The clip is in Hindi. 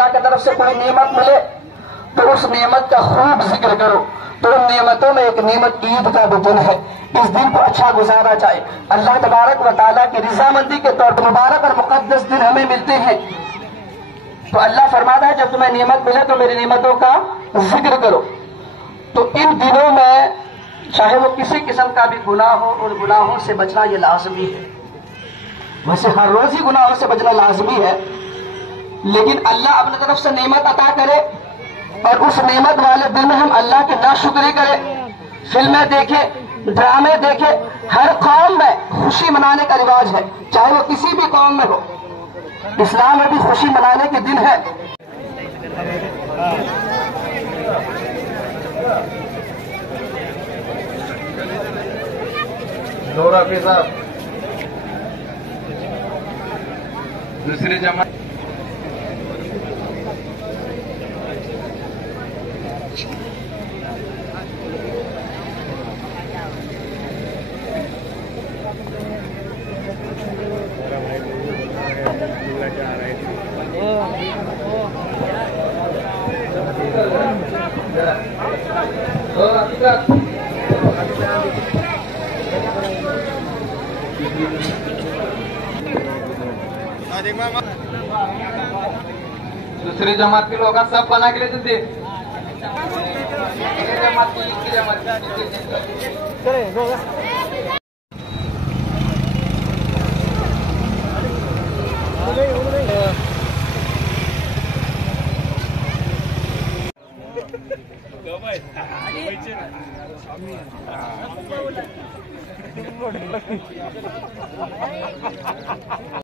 अल्लाह की तरफ से कोई नेमत मिले तो उस नेमत का खूब जिक्र करो। तो उन नेमतों में एक नेमत ईद का भी दिन है। इस दिन को अच्छा गुजारा जाए। अल्लाह तबारक व तआला की रज़ामंदी के तौर पर मुबारक और मुक़द्दस दिन हमें मिलते हैं। तो अल्लाह फरमाता है जब तुम्हें नेमत मिले तो मेरी नेमतों का जिक्र करो। तो इन दिनों में चाहे वो किसी किस्म का भी गुनाह हो, उन गुनाहों से बचना ये लाजमी है। वैसे हर रोज ही गुनाहों से बचना लाजमी है, लेकिन अल्लाह अपनी तरफ से नेमत अता करे और उस नेमत वाले दिन में हम अल्लाह की नाशुक्री करें, फिल्में देखें, ड्रामे देखें। हर कौम में खुशी मनाने का रिवाज है, चाहे वो किसी भी कौम में हो। इस्लाम में भी खुशी मनाने के दिन है। नूरा साहब दूसरी जमात दूसरी जमात के लोग सब बना के लेते थे। जमात